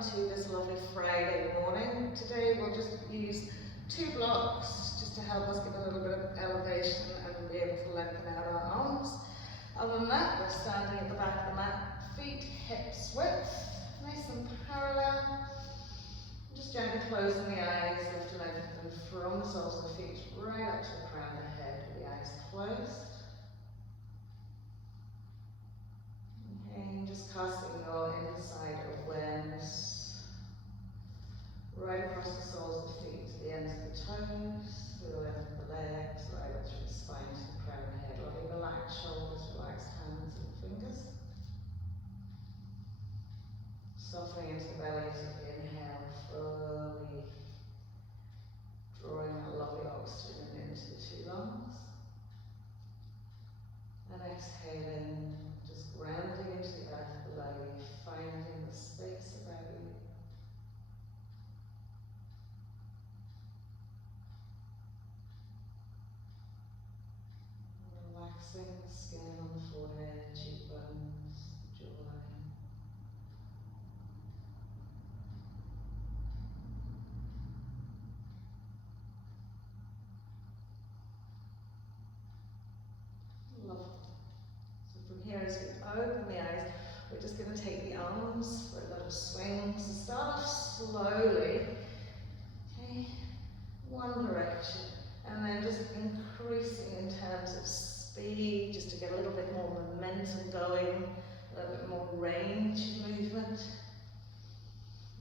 welcome to this lovely Friday morning. Today we'll just use 2 blocks just to help us get a little bit of elevation and be able to lengthen out our arms. Other than that, we're standing at the back of the mat, feet hips width, nice and parallel. Just gently closing the eyes, lifting everything from the soles of the feet right up to the crown of the head with the eyes closed. And just casting your inside awareness right across the soles of the feet, to the ends of the toes, through the length of the legs, right up through the spine to the crown of the head. Lovely relaxed shoulders, relaxed hands and fingers. Softening into the belly as you inhale, fully drawing that lovely oxygen into the 2 lungs. And exhaling, just grounding into the earth below you, finding the space about you. Relaxing the skin on the forehead, cheekbones, jawline. Lovely. So from here, as you open the eyes, we're just going to take the arms for a little swing. So start off slowly, okay, one direction, and then just increasing in terms of speed, just to get a little bit more momentum going, a little bit more range of movement.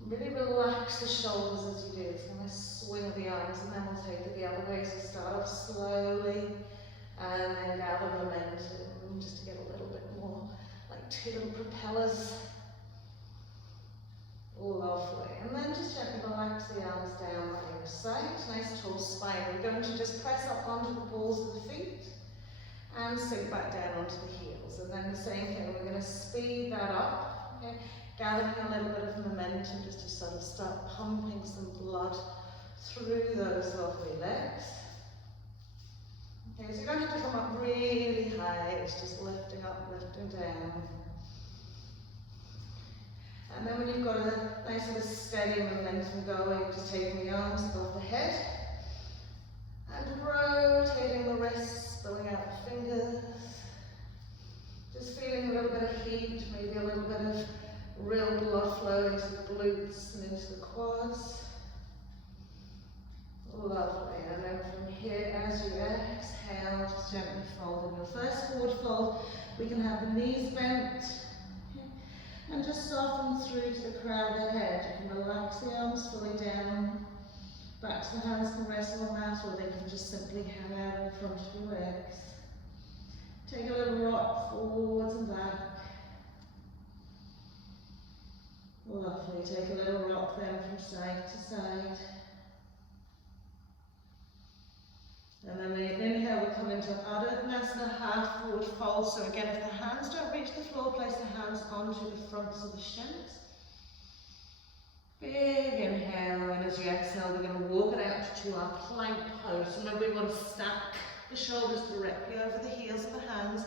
Really relax the shoulders as you do. It's going to swing the arms, and then we'll take it the other way. So start off slowly, and then gather momentum, just to get a little bit more like 2 little propellers. Lovely. And then just gently relax the arms down by your side. Nice tall spine. We're going to just press up onto the balls of the feet and sink back down onto the heels. And then the same thing, we're going to speed that up. Okay? Gathering a little bit of momentum just to sort of start pumping some blood through those lovely legs. Okay, so you don't have to come up really high, it's just lifting up, lifting down. And then when you've got a nice sort of steady momentum going, just taking the arms above the head and rotating the wrists, spilling out the fingers. Just feeling a little bit of heat, maybe a little bit of real blood flow into the glutes and into the quads. Lovely. And then from here, as you exhale, just gently fold in your first forward fold. We can have the knees bent. And just soften through to the crown of the head. You can relax the arms fully down. Back to the hands can rest on the mat, or they can just simply hang out in front of your legs. Take a little rock forwards and back. Lovely. Take a little rock then from side to side. And then we inhale, we come into Adho half forward fold. So again, if the hands don't reach the floor, place the hands onto the fronts of the shins. Big inhale, and as you exhale, we're going to walk it out to our plank pose. Remember, we want to stack the shoulders directly over the heels of the hands,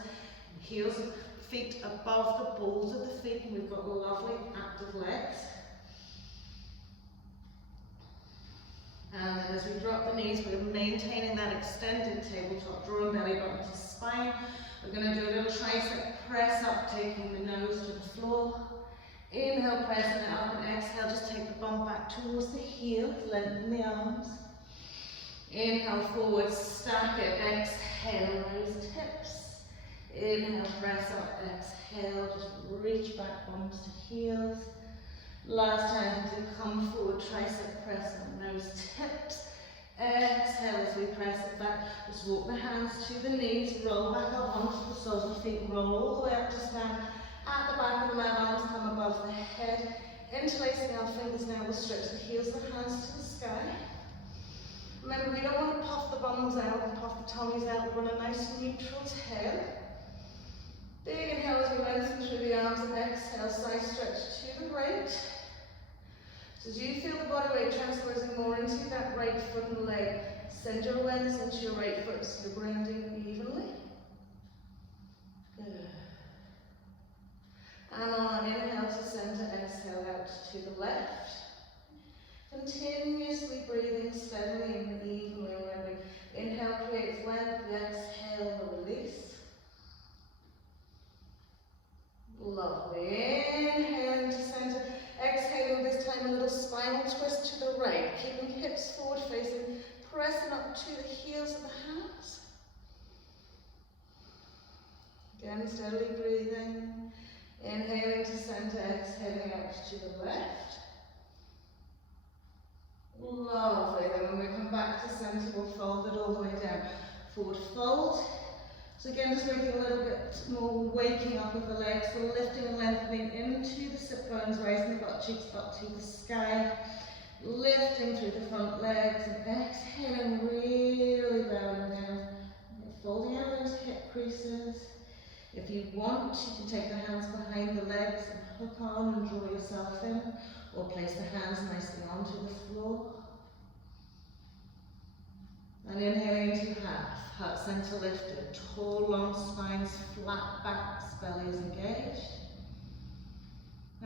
heels of feet above the balls of the feet, and we've got lovely active legs. And then as we drop the knees, we're maintaining that extended tabletop, drawing belly button to spine. We're going to do a little tricep press up, taking the nose to the floor. Inhale, pressing it up, and exhale, just take the bum back towards the heel, lengthen the arms. Inhale, forward, stack it, exhale, raise hips. Inhale, press up, exhale, just reach back, bums to heels. Last time to come forward, tricep press on nose tips. Exhale as we press it back. Just walk the hands to the knees, roll back up onto the soles of the feet, roll all the way up to stand. At the back of the mat, arms come above the head. Interlacing our fingers now, we'll stretch the heels of the hands to the sky. Remember, we don't want to puff the bums out and puff the tummies out. We want a nice neutral tail. Big inhale as we lengthen through the arms, and exhale, side stretch to the right. So as you feel the body weight transferring more into that right foot and leg, send your awareness into your right foot so you're grounding evenly. Good. And on inhale to center, exhale out to the left. left. Continuously breathing steadily and evenly. Remembering, inhale creates length, exhale release. Lovely. Inhaling to center. Exhaling this time a little spinal twist to the right. Keeping hips forward facing. Pressing up to the heels of the hands. Again, steadily breathing. Inhaling to center. Exhaling out to the left. Lovely. Then when we come back to center, we'll fold it all the way down. Forward fold. So again, just making a little bit more waking up of the legs, so lifting and lengthening into the sit bones, raising the butt cheeks up to the sky, lifting through the front legs, and exhaling, really bowing down, folding out those hip creases. If you want, you can take the hands behind the legs and hook on and draw yourself in, or place the hands nicely onto the floor. And inhaling into half, heart center lifted, tall long spines, flat backs, bellies engaged.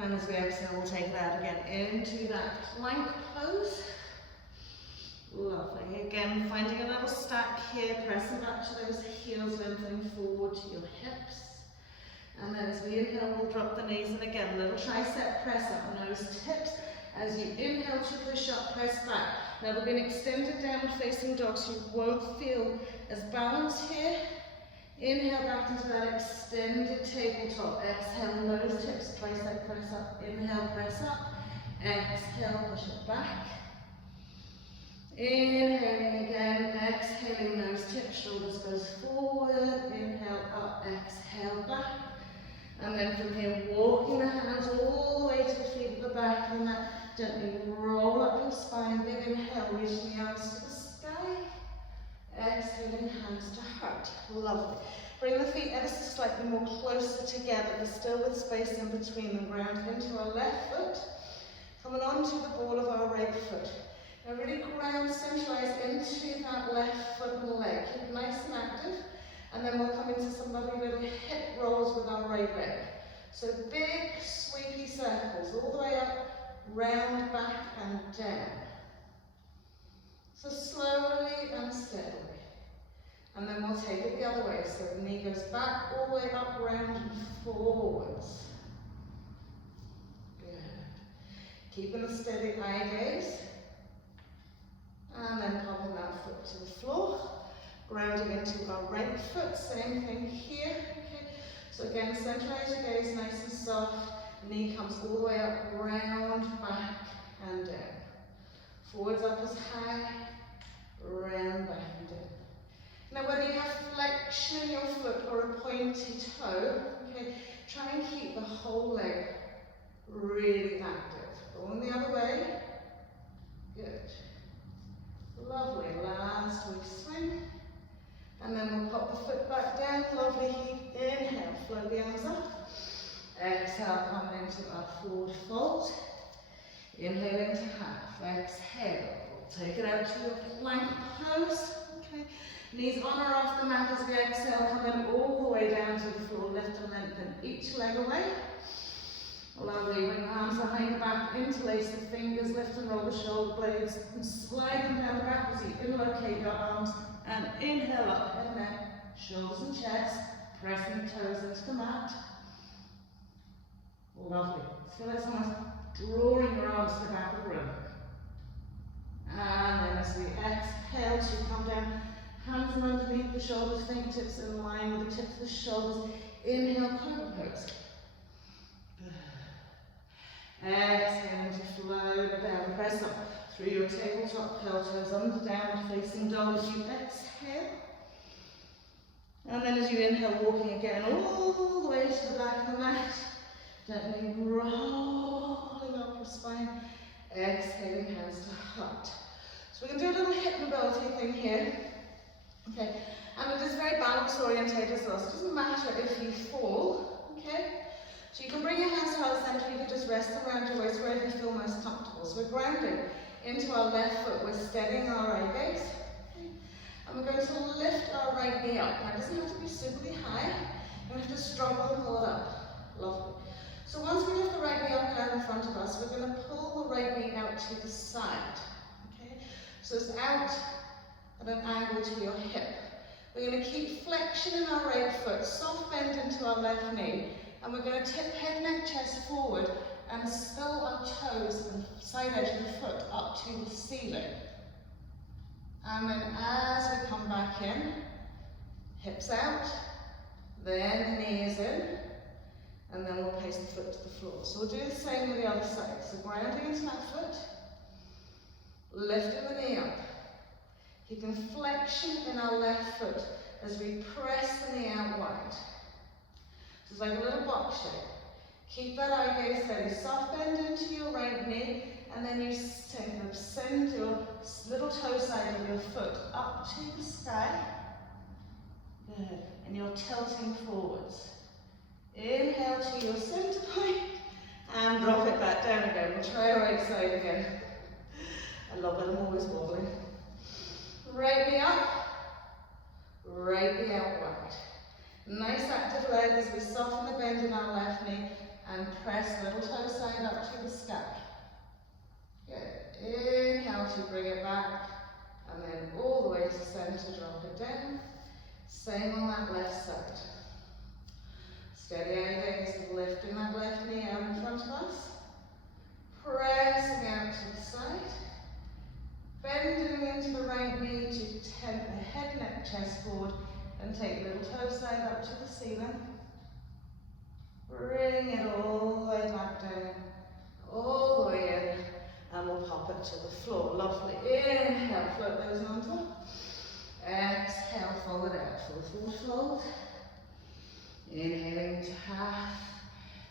And as we exhale, we'll take it out again into that plank pose. Lovely. Again, finding a little stack here, pressing back to those heels, lengthening forward to your hips. And then as we inhale, we'll drop the knees, and again, a little tricep press up, nose tips. As you inhale to push up, press back. Now we're going to extend it downward facing dog, so you won't feel as balanced here. Inhale back into that extended tabletop. Exhale, nose tips, tricep press up. Inhale, press up. Exhale, push it back. Inhaling again, exhaling, nose tips, shoulders goes forward. Inhale, up, exhale, back. And then from here, walking the hands all the way to the feet at the back of the mat. Gently roll up your spine, big inhale, reaching the arms to the sky. Exhaling, hands to heart. Lovely. Bring the feet ever so slightly more closer together, but still with space in between them. Ground into our left foot. Coming onto the ball of our right foot. Now really ground, centralize into that left foot and leg. Keep it nice and active. And then we'll come into some lovely little hip rolls with our right leg. So big, sweepy circles, all the way up, round, back and down. So slowly and steadily. And then we'll take it the other way. So the knee goes back, all the way up, round and forwards. Good. Keeping a steady eye gaze. And then popping that foot to the floor. Grounding into our right foot, same thing here. Okay. So again, centralize your gaze, nice and soft. Knee comes all the way up, round, back, and down. Forwards up as high, round, back, and down. Now, whether you have flexion in your foot or a pointy toe, okay, try and keep the whole leg really active. Going the other way. Good. Lovely. Last week swing. And then we'll pop the foot back down. Lovely. Inhale, float the arms up. Exhale, come into our forward fold. Inhaling to half. Exhale. Take it out to your plank pose. Okay. Knees on or off the mat as we exhale. Come in all the way down to the floor. Lift and lengthen each leg away. Lovely. Bring the arms behind the back. Interlace the fingers. Lift and roll the shoulder blades. And slide them down the back as you interlocate your arms. And inhale up, head and neck, shoulders and chest. Pressing the toes into the mat. Lovely. Feel like someone's drawing your arms to the back of the room. And then as we exhale to come down, hands underneath the shoulders, fingertips in line with the tips of the shoulders. Inhale, cobra pose. Exhale to float down, press up through your tabletop, curl toes under, downward facing dog as you exhale. And then as you inhale, walking again all the way to the back of the mat. Gently rolling up your spine. Exhaling, hands to heart. So we're going to do a little hip mobility thing here. Okay, and it is very balance orientated as well, so it doesn't matter if you fall. Okay, so you can bring your hands to heart center, you can just rest them around your waist wherever you feel most comfortable. So we're grounding into our left foot, we're steadying our right gaze. Okay. And we're going to lift our right knee up. Now it doesn't have to be super high, you have to struggle and pull it up. Lovely. So once we lift the right knee up and out in front of us, we're going to pull the out to the side. Okay, so it's out at an angle to your hip. We're going to keep flexion in our right foot, soft bend into our left knee, and we're going to tip head, neck, chest forward and spill our toes and side edge of the foot up to the ceiling. And then as we come back in, hips out, then the knees in, and then we'll place the foot to the floor. So we'll do the same with the other side. So grounding into that foot, lifting the knee up. Keeping flexion in our left foot as we press the knee out wide. So it's like a little box shape. Keep that eye gaze steady. Soft bend into your right knee, and then you send your little toe side of your foot up to the sky. Good. And you're tilting forwards. Inhale to your center point, and drop it back down again. We'll try our right side again. I love it, I'm always wobbling. Right knee up, right knee out wide. Nice active leg as we soften the bend in our left knee and press little toe side up to the sky. Good. Inhale to bring it back, and then all the way to center, drop it down. Same on that left side. Steady eye gaze, lifting that left knee out in front of us. Pressing out to the side. Bending into the right knee to tent the head, neck, chest forward, and take little toe side up to the ceiling. Bring it all the way back down, all the way in, and we'll pop it to the floor. Lovely. Inhale, float those on top. Exhale, fold it out. Forward fold. Inhaling to half.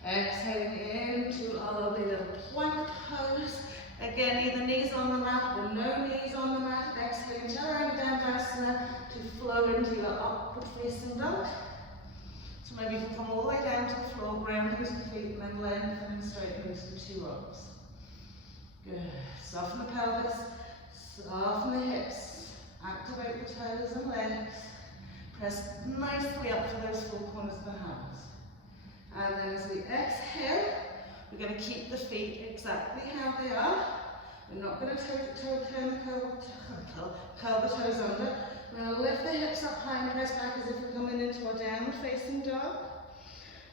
Exhaling into a lovely little plank pose. Again, either knees on the mat or no knees on the mat. Exhaling, Chaturanga Dandasana to flow into your upward facing dog. So maybe you can come all the way down to the floor, grounding to the feet, and then lengthening straight into the two arms. Good. Soften the pelvis, soften the hips, activate the toes and legs. Press nicely up for those four corners of the hands. And then as we exhale, we're going to keep the feet exactly how they are. We're not going to curl the toes under. We're going to lift the hips up high and press back as if we're coming into our downward facing dog.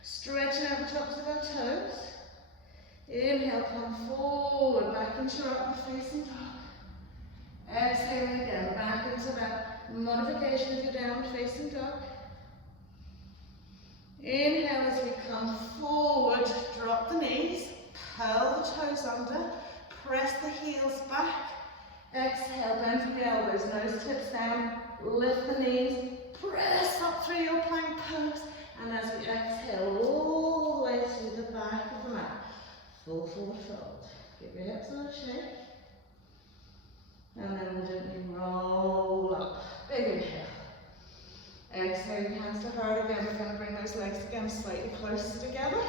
Stretching out the tops of our toes. Inhale, come forward, back into your upward facing dog. Exhaling again, back into that modification of your downward facing dog. Inhale as we come forward, drop the knees, curl the toes under, press the heels back. Exhale, bend from the elbows, nose tips down, lift the knees, press up through your plank pose, and as we exhale all the way to the back of the mat, full forward fold. Give your hips a little shake, and then we'll gently roll up. Big inhale. Exhale, your hands to heart again. We're going to bring those legs again slightly closer together.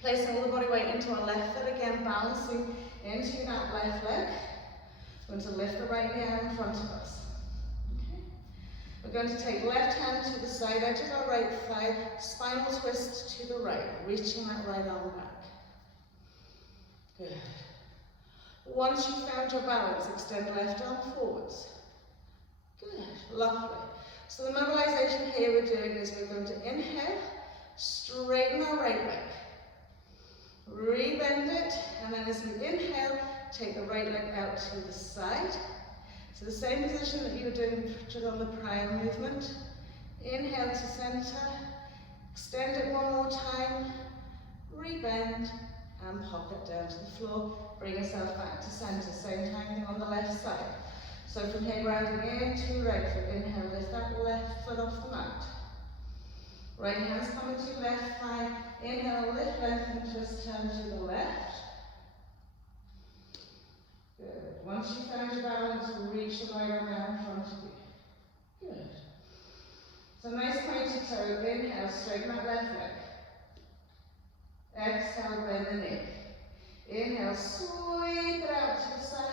Placing all the body weight into our left foot again, balancing into that left leg. We're going to lift the right knee out in front of us. Okay. We're going to take left hand to the side edge of our right thigh, spinal twist to the right, reaching that right arm back. Good. Once you've found your balance, extend left arm forwards. Good. Lovely. So the mobilization here we're doing is we're going to inhale, straighten our right leg, rebend it, and then as we inhale, take the right leg out to the side. So the same position that you were doing on the prior movement. Inhale to center, extend it one more time, rebend, and pop it down to the floor. Bring yourself back to center, same time thing on the left side. So from here, grounding into right foot, inhale, lift that left foot off the mat. Right hand's coming to left thigh, inhale, lift, lengthen, twist, turn to the left. Good. Once you've found your balance, reach the right arm out in front of you. Good. So nice pointed toe, inhale, straighten that left leg. Exhale, bend the knee. Inhale, sweep it out to the side.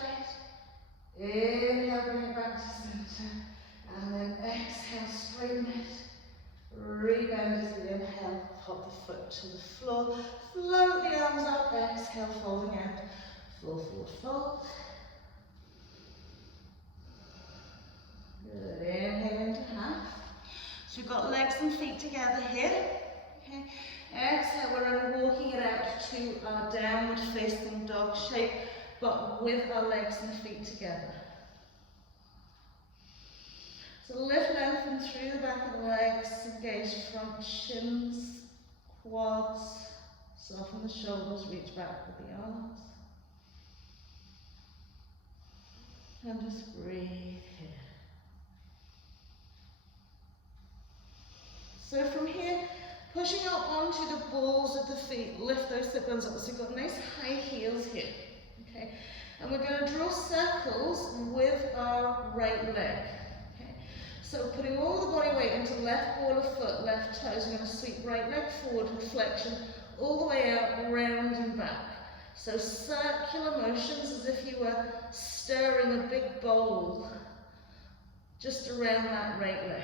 Inhale, bring it back to center, and then exhale, straighten it, rebend as we inhale, pop the foot to the floor, float the arms up, exhale, folding out, Full forward fold. Good, inhale into half. So we've got legs and feet together here. Okay. Exhale, we're walking it out to our downward facing dog shape, but with our legs and feet together. So lift, lengthen through the back of the legs, engage front shins, quads, soften the shoulders, reach back with the arms. And just breathe here. So from here, pushing up onto the balls of the feet, lift those sit bones up. So you've got nice high heels here. Okay, and we're going to draw circles with our right leg. Okay, so putting all the body weight into left ball of foot, left toes, we're going to sweep right leg forward in flexion, all the way out, around and back. So circular motions as if you were stirring a big bowl just around that right leg.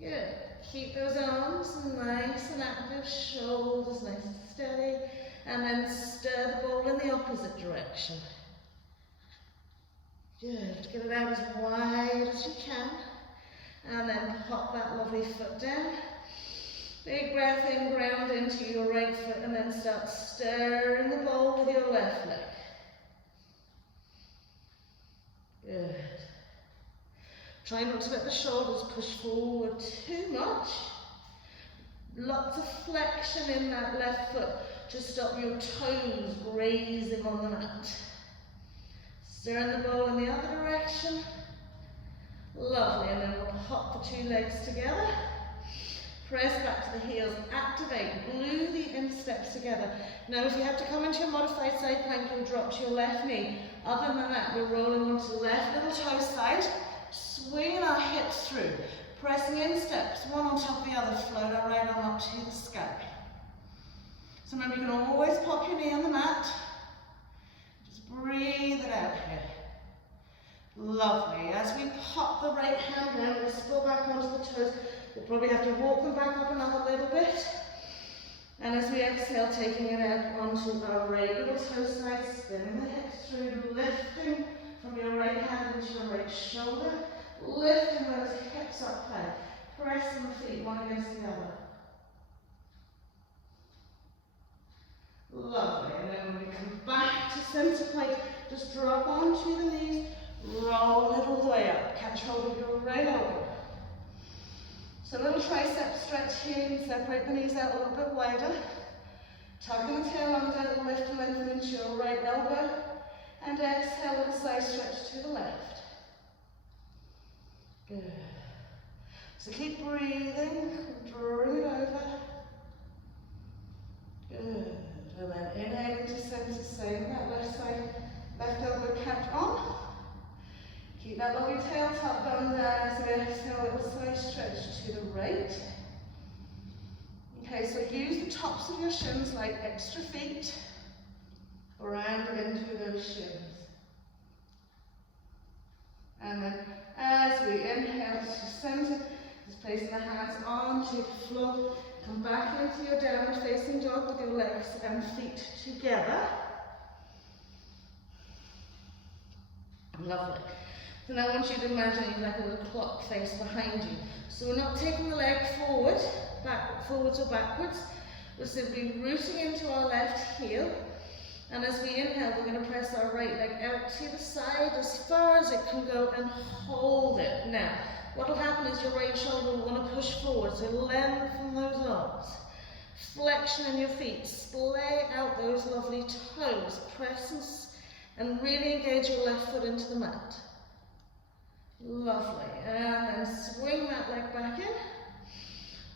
Good. Keep those arms nice and active, shoulders nice and steady, and then stir the bowl in the opposite direction. Good. Get it out as wide as you can, and then pop that lovely foot down. Big breath in, ground into your right foot, and then start stirring the bowl with your left leg. Good. Try not to let the shoulders push forward too much. Lots of flexion in that left foot to stop your toes grazing on the mat. Stirring the bowl in the other direction. Lovely, and then we'll pop the two legs together. Press back to the heels, activate, glue the insteps together. Now if you have to come into your modified side plank, you'll drop to your left knee. Other than that, we're rolling onto the left little toe side, swinging our hips through, pressing insteps, one on top of the other, float our right arm up to the sky. So remember, you can always pop your knee on the mat. Just breathe it out here. Lovely. As we pop the right hand down, we'll spill back onto the toes. We'll probably have to walk them back up another little bit. And as we exhale, taking it out onto our right little toe side, spinning the hips through, lifting from your right hand into your right shoulder, lifting those hips up high, pressing the feet one against the other. Lovely. And then when we come back to center point, just drop onto the knees, roll it all the way up, catch hold of your right elbow. So a little tricep stretch here, you can separate the knees out a little bit wider. Tucking the tail under, lift and lengthen into your right elbow. And exhale with a side stretch to the left. Good. So keep breathing, drawing it over. Good. And then inhale into center, same that left side, left elbow catch on. Keep that lovely tail tucked under as we exhale, little side stretch to the right. Okay, so use the tops of your shins like extra feet. Round into those shins. And then as we inhale to center, just placing the hands onto the floor. Come back into your downward facing dog with your legs and feet together. Lovely. So now I want you to imagine you like a little clock face behind you. So we're not taking the leg forward, forwards or backwards. We're simply rooting into our left heel. And as we inhale, we're going to press our right leg out to the side as far as it can go and hold it. Now, what will happen is your right shoulder will want to push forward, so lengthen those arms. Flexion in your feet, splay out those lovely toes, press and really engage your left foot into the mat. Lovely, and then swing that leg back in.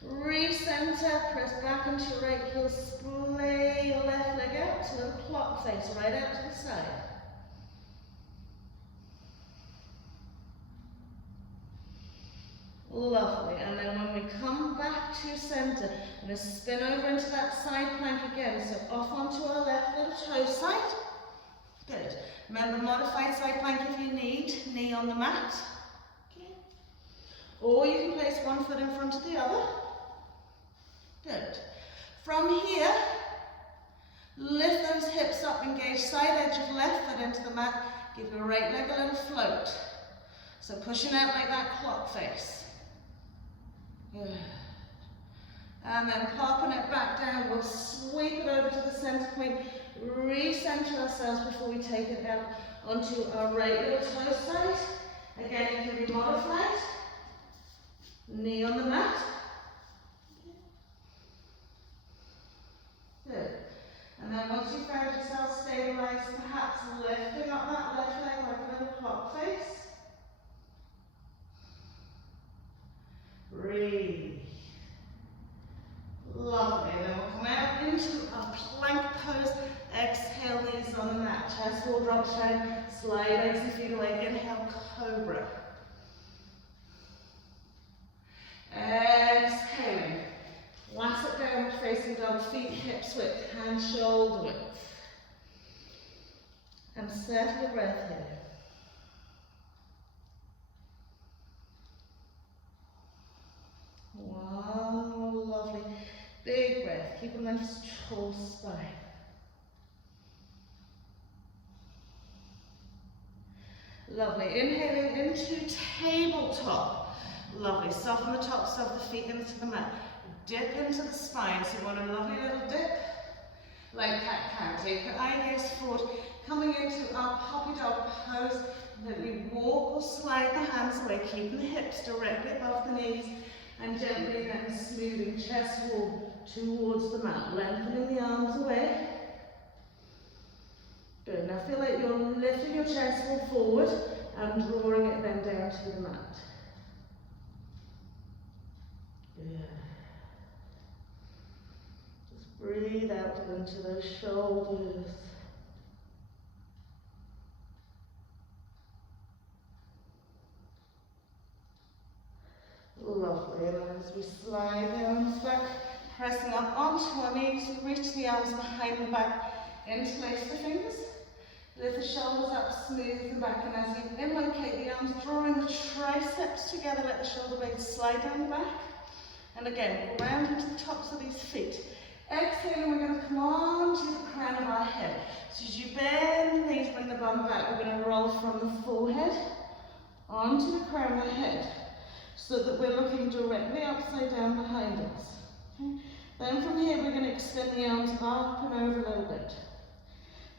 Recenter, press back into your right heel, splay your left leg out to little clock face, right out to the side. Lovely, and then when we come back to center, I'm going to spin over into that side plank again, so off onto our left little toe side. Good. Remember, modified side plank if you need, knee on the mat. Okay. Or you can place one foot in front of the other. Good. From here, lift those hips up to engage side edge of left foot into the mat. Give your right leg a little float. So pushing out like that clock face. Good. And then popping it back down, we'll sweep it over to the center point, recenter ourselves before we take it out onto our right little toe side. Again, it can be modified. Knee on the mat. Good. And then once you've found yourself stabilized, perhaps lifting up that left leg like a little clock face. Breathe. Lovely. Then we'll come out into our plank pose. Exhale, knees on the mat. Chest wall drops down. Slide legs and feet away. Inhale, cobra. Exhaling. Classic downward facing dog. Feet hips width. Hands shoulder width. And settle the breath here. One more lovely big breath. Keep a nice tall spine. Lovely. Inhaling into tabletop. Lovely. Soften the tops of the feet into the mat. Dip into the spine. So you want a lovely little dip. Like cat-cow. Take your eye gaze forward. Coming into our puppy dog pose. Then we walk or slide the hands away. Keeping the hips directly above the knees. And gently then smoothing chest wall towards the mat. Lengthening the arms away. Good. Now feel like you're lifting your chest wall forward and drawing it then down to the mat. Good. Just breathe out into those shoulders. Lovely. And then as we slide the arms back, pressing up onto our knees, reach the arms behind the back, interlace the fingers, lift the shoulders up, smooth them back, and as you inlocate the arms, drawing the triceps together, let the shoulder blades slide down the back, and again, ground into the tops of these feet. Exhaling, we're going to come on to the crown of our head. So as you bend the knees, bring the bum back, we're going to roll from the forehead onto the crown of the head, so that we're looking directly upside down behind us. Okay? Then from here, we're going to extend the arms up and over a little bit.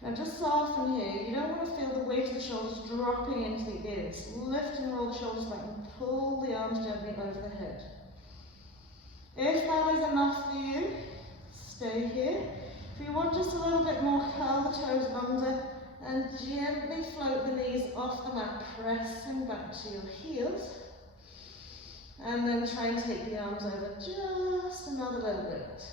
Now just soften here. You don't want to feel the weight of the shoulders dropping into the ears. Lift and roll the shoulders back and pull the arms gently over the head. If that is enough for you, stay here. If you want just a little bit more, curl the toes under and gently float the knees off the mat, pressing back to your heels. And then try and take the arms over just another little bit.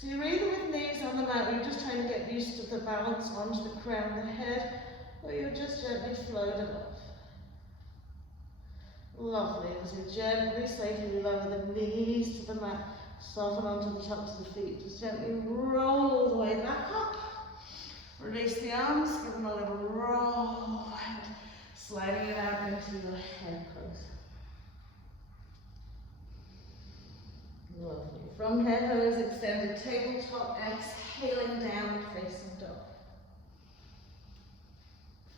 So you're either with knees on the mat, you're just trying to get used to the balance onto the crown of the head, or you're just gently floated off. Lovely. As you gently, safely lower the knees to the mat, soften onto the tops of the feet. Just gently roll all the way back up. Release the arms, give them a little roll, and sliding it out into your head pose. Lovely. From head pose, extended tabletop, exhaling down, facing dog.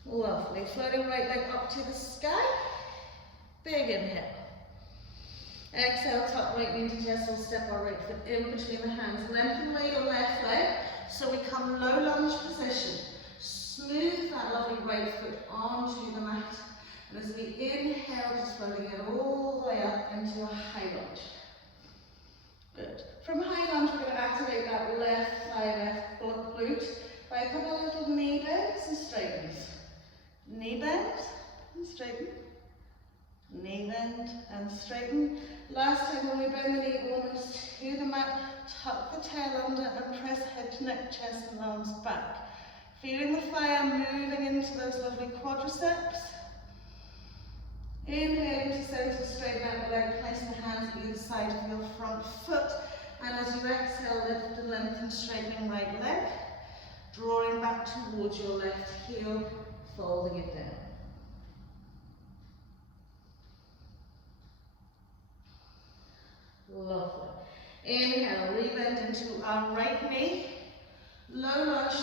Lovely. Floating right leg up to the sky. Big inhale. Exhale, top right knee to chest, we'll step our right foot in between the hands. Lengthen away your left leg, so we come low lunge position. Smooth that lovely right foot onto the mat. And as we inhale, just floating it all the way up into a high lunge. Good. From high lunge, we're going to activate that left thigh, left glute by a couple of little knee bends and straightens. Knee bend and straighten. Knee bend and straighten. Last time when we bend the knee almost to the mat, tuck the tail under and press head to neck, chest and arms back. Feeling the fire moving into those lovely quadriceps. Inhaling to center, straighten out the leg, place the hands at either side of your front foot. And as you exhale, lift and lengthen, straightening right leg. Drawing back towards your left heel, folding it down. Lovely. Inhale, rebend into our right knee. Low lunge,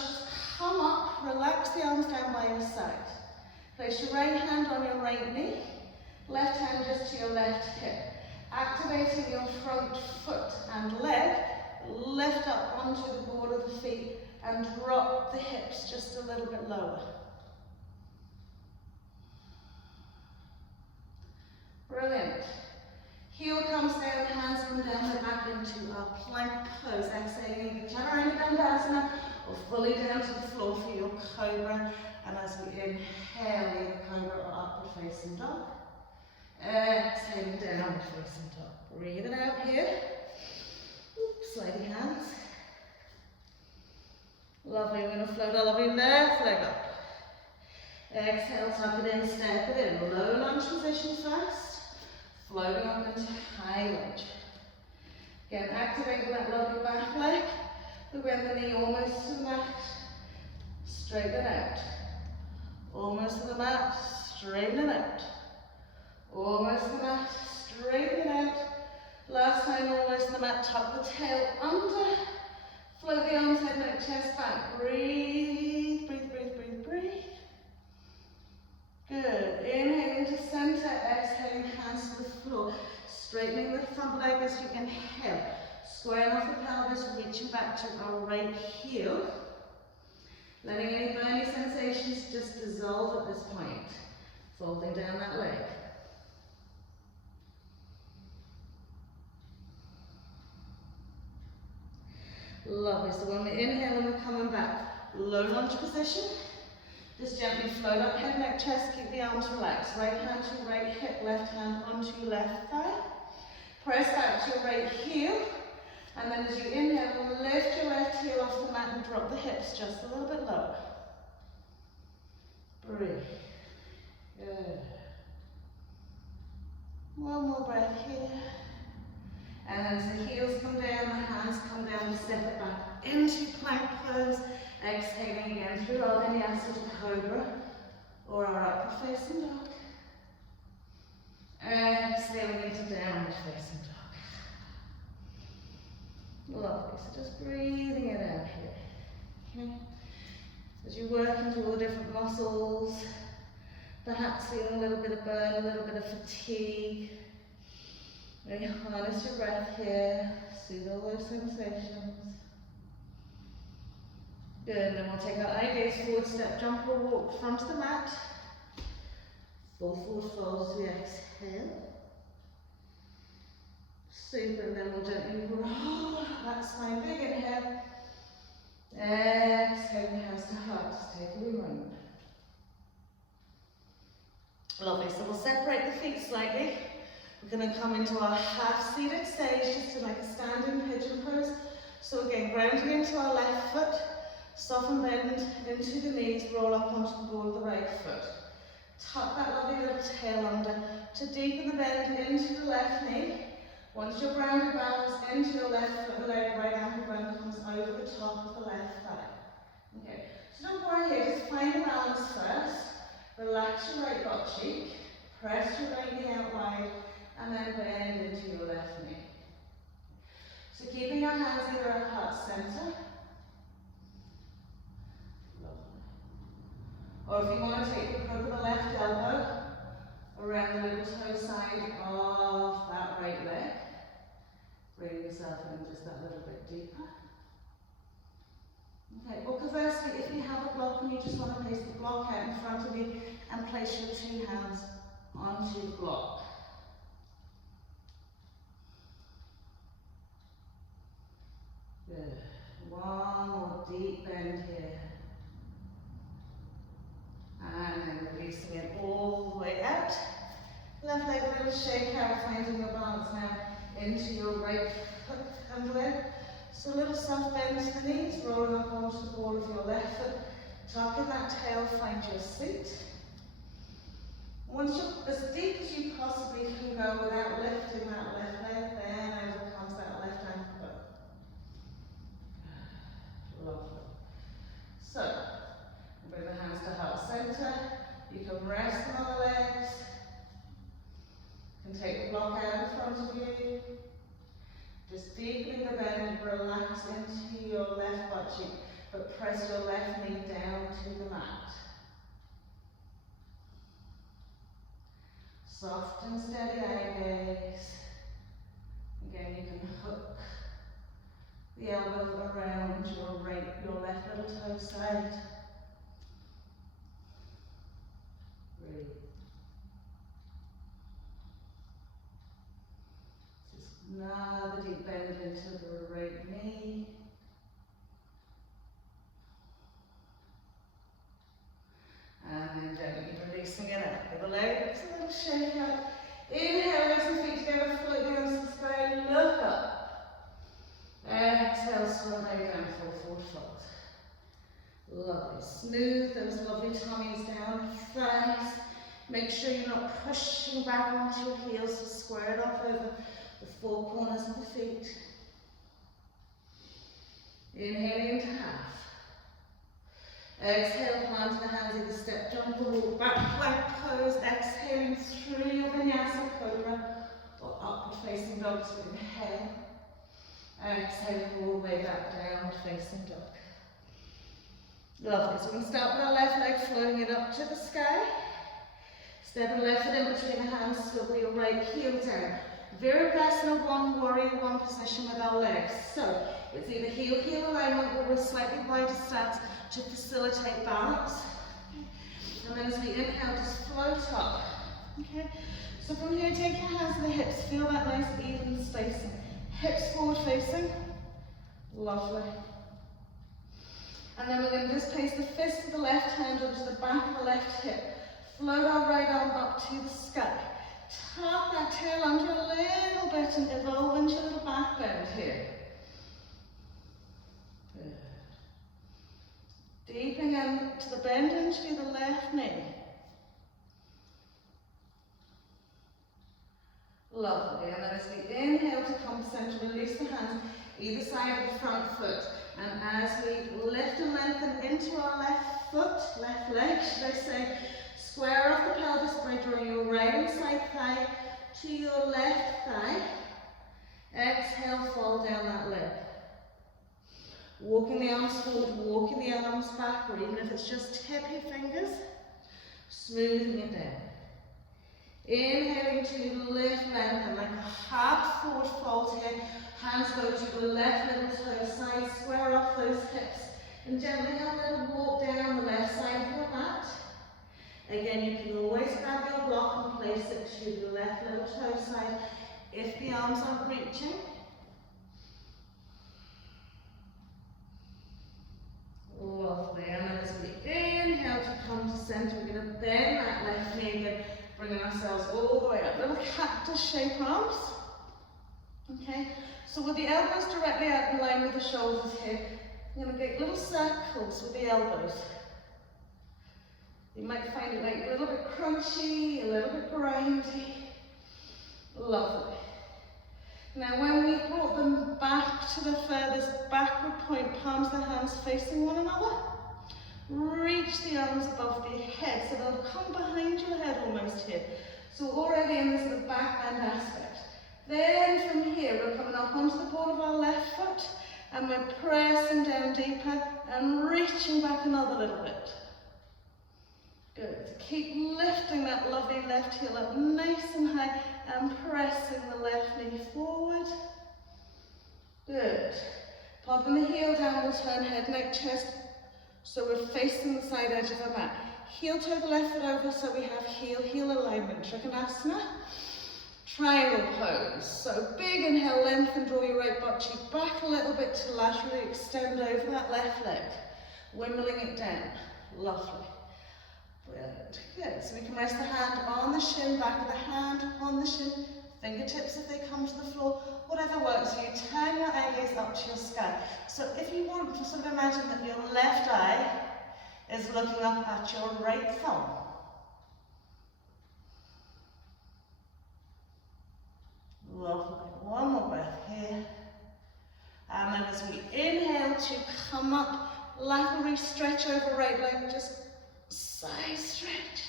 come up, relax the arms down by your side. Place your right hand on your right knee, left hand just to your left hip. Activating your front foot and leg, lift up onto the ball of the feet and drop the hips just a little bit lower. Brilliant. Heel comes down, hands come down, we're back into our plank pose. Exhaling, either Chaturanga Dandasana or fully down to the floor for your Cobra. And as we inhale, either Cobra or upward facing dog. Exhaling, downward facing dog. Breathe it out here. Oops, slide your hands. Lovely, we're going to float all of your left leg up. Exhale, tuck it in, step it in. Low lunge position first. Floating up into high lunge. Again, activate that lower back leg. We bend the knee almost to the mat. Straighten it out. Almost to the mat. Straighten it out. Almost to the mat. Straighten it out. Last time, almost to the mat. Tuck the tail under. Float the arms, head, neck, chest back. Breathe, breathe, breathe, breathe, breathe. Good. Inhale into center, exhaling hands to the floor. Straightening the front leg as you inhale. Squaring off the pelvis, reaching back to our right heel. Letting any burning sensations just dissolve at this point. Folding down that leg. Lovely. So when we inhale and we're coming back, low lunge position. Just gently float up, head, neck, chest, keep the arms relaxed. Right hand to your right hip, left hand onto your left thigh. Press back to your right heel. And then as you inhale, lift your left heel off the mat and drop the hips just a little bit lower. Breathe. Good. One more breath here. And as the heels come down, the hands come down, we step it back into plank pose. Exhaling again through our vinyasa to Cobra or our upward facing dog. Exhaling into downward facing dog. Lovely. So just breathing it out here. Okay. As you work into all the different muscles, perhaps feeling a little bit of burn, a little bit of fatigue. Maybe harness your breath here, soothe all those sensations. Good, and then we'll take our eye gaze forward, step, jump or walk front of the mat. Full forward fold as we exhale. Super, and then we'll gently roll that spine, big inhale. Exhale, hands to heart, just take a wee moment. Lovely, so we'll separate the feet slightly. We're going to come into our half-seated stage, just to like a standing pigeon pose. So again, grounding into our left foot. Soften bend into the knees, roll up onto the ball of the right foot. Tuck that lovely little tail under to deepen the bend into the left knee. Once you're grounded, balance into your left foot, the leg, right ankle bone comes over the top of the left thigh. Okay, so don't worry here, just find the balance first. Relax your right butt cheek, press your right knee out wide, and then bend into your left knee. So keeping your hands either at heart center, or if you want to take the crook of the left elbow around the little toe side of that right leg, bring yourself in just that little bit deeper. Okay, or conversely, if you have a block and you just want to place the block out in front of you and place your two hands onto the block. Good. One more deep bend here. And then releasing it all the way out. Left leg a little shake out, finding your balance now into your right foot and leg. So a little soft bend to the knees, rolling up onto the ball of your left foot. Tucking that tail, find your seat. Once you're as deep as you possibly can go without lifting that left leg, then over comes that left ankle. Lovely. So, bring the hands to heart center. You can rest them on the legs. You can take the block out in front of you. Just deepening the bend, relax into your left butt cheek, but press your left knee down to the mat. Soft and steady eye gaze. Again, you can hook the elbow around your left little toe side. Breathe. Just another deep bend into the right knee. And then gently releasing it out with the legs, a little shake out. Inhale, raise the feet together, float the arms to the sky, look up. Exhale, slowly down for a forward fold. Lovely. Smooth those lovely tummies down, thighs. Make sure you're not pushing back onto your heels, so square it off over the four corners of the feet. Inhaling into half. Exhale, plant the hands, either step, jump, or walk back, plank pose. Exhaling through your vinyasa cobra or upward facing dog. So inhale. Exhale all the way back down, facing dog. Lovely. So we can start with our left leg, floating it up to the sky. Step the left foot in between the hands, swivel your right heel down. Virabhasana, one warrior, one position with our legs. So it's either heel alignment or a slightly wider stance to facilitate balance. And then as we inhale, just float up. Okay. So from here, take your hands to the hips. Feel that nice even spacing. Hips forward facing. Lovely. And then we're going to just place the fist of the left hand onto the back of the left hip. Float our right arm up to the sky. Tap that tail under a little bit and evolve into a little back bend here. Good. Deepening into the bend into the left knee. Lovely. And then as we inhale to come to center, release the hands either side of the front foot. And as we lift and lengthen into our left foot, left leg, should I say, square off the pelvis by drawing your right inside thigh to your left thigh. Exhale, fall down that leg. Walking the arms forward, walking the arms back, or even if it's just hippie fingers, smoothing it down. Inhaling to lift, lengthen, like a half forward fold here. Hands go to the left little toe side, square off those hips, and gently have a little walk down the left side of the mat. Again, you can always grab your block and place it to the left little toe side if the arms aren't reaching. Lovely. And then as we inhale to come to center, we're going to bend that left knee again, bringing ourselves all the way up. Little cactus shape arms. Okay, so with the elbows directly out in line with the shoulders here, I'm going to get little circles with the elbows. You might find it like a little bit crunchy, a little bit grindy. Lovely. Now when we brought them back to the furthest backward point, palms of the hands facing one another, reach the arms above the head, so they'll come behind your head almost here. So already in this sort of back bend aspect. Then from here, we're coming up onto the ball of our left foot, and we're pressing down deeper and reaching back another little bit. Good. Keep lifting that lovely left heel up nice and high and pressing the left knee forward. Good. Popping the heel down, we'll turn head, neck, chest, so we're facing the side edge of the mat. Heel toe the left foot over, so we have heel alignment. Trikonasana. Triangle pose. So big inhale, lengthen, draw your right butt cheek back a little bit to laterally extend over that left leg. Wimbling it down. Lovely. Brilliant. Good. So we can rest the hand on the shin, back of the hand on the shin, fingertips if they come to the floor, whatever works for you. Turn your eye gaze up to your sky. So if you want to sort of imagine that your left eye is looking up at your right thumb. Lovely. One more breath here. And then as we inhale to come up, laterally stretch over right leg, just side stretch.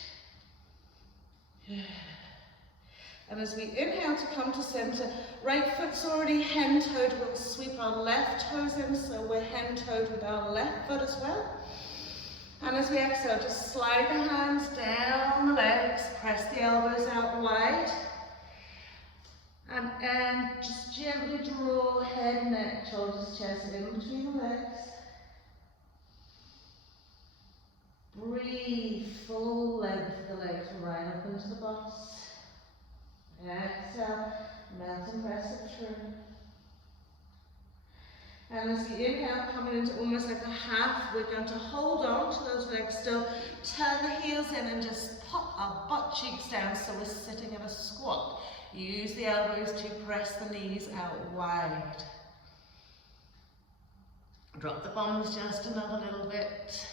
And as we inhale to come to center, right foot's already hen-toed. We'll sweep our left toes in, so we're hen-toed with our left foot as well. And as we exhale, just slide the hands down the legs, press the elbows out wide. And just gently draw head, neck, shoulders, chest in between the legs. Breathe full length of the legs right up into the butts. Exhale, melt and press it through. And as we inhale, coming into almost like a half, we're going to hold on to those legs still, turn the heels in and just pop our butt cheeks down so we're sitting in a squat. Use the elbows to press the knees out wide. Drop the bums just another little bit.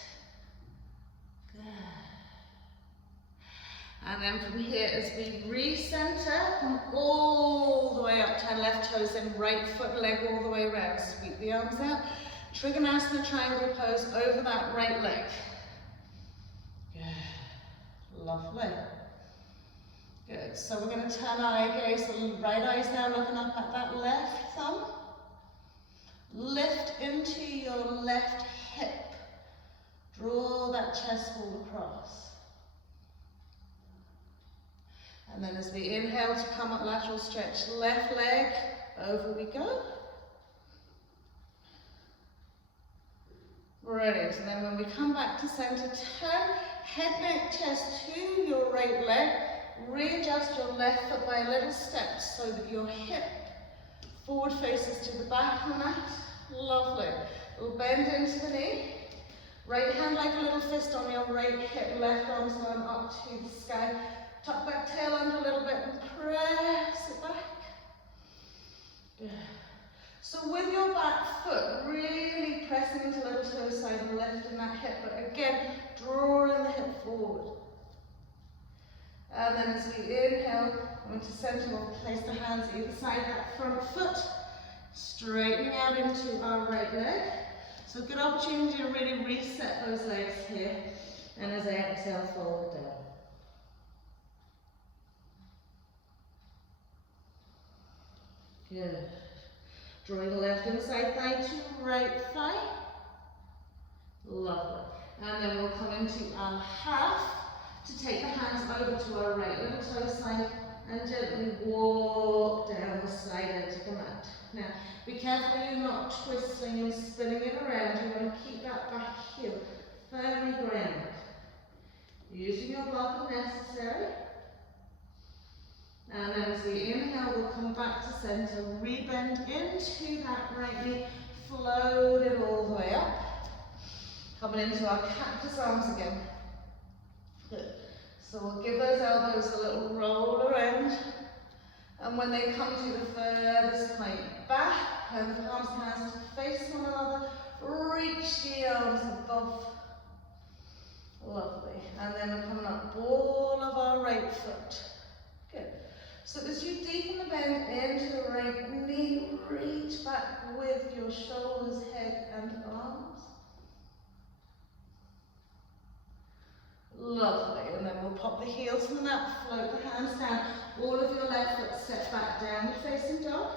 Good. And then from here, as we recenter, come all the way up, turn left toes in, right foot, leg all the way around. Sweep the arms out. Trikonasana triangle pose over that right leg. Good. Lovely. Good. So we're going to turn our eye gaze, the right eye's now looking up at that left thumb. Lift into your left hip. Draw that chest wall across. And then as we inhale to come up, lateral stretch, left leg, over we go. Brilliant. And then when we come back to center, turn head, neck, chest to your right leg. Readjust your left foot by little steps so that your hip forward faces to the back of the mat. Lovely. We'll bend into the knee. Right hand like a little fist on your right hip, left arm's going up to the sky. Tuck back tail under a little bit and press it back. Good. So with your back foot, really pressing into little toe side and lifting that hip, but again, drawing the hip forward. And then as we inhale, into center, we'll place the hands either side of that front foot, straightening out into our right leg. So good opportunity to really reset those legs here. And as I exhale, fold it down. Good. Drawing the left inside thigh to right thigh. Lovely. And then we'll come into our half to take the hands over to our right little toe side and gently walk down the side edge of the mat. Now, be careful you're not twisting and spinning it around. You want to keep that back heel firmly grounded. Using your block if necessary. And then as we inhale, we'll come back to center, rebend into that right knee, float it all the way up. Coming into our cactus arms again. Good. So we'll give those elbows a little roll around. And when they come to the furthest point back, and the palms and hands to face one another, reach the arms above. Lovely. And then we're coming up ball of our right foot. Good. So as you deepen the bend into the right knee, reach back with your shoulders, head and arms. Lovely. And then we'll pop the heels from the mat, float the hands down. All of your left foot step back, downward facing dog.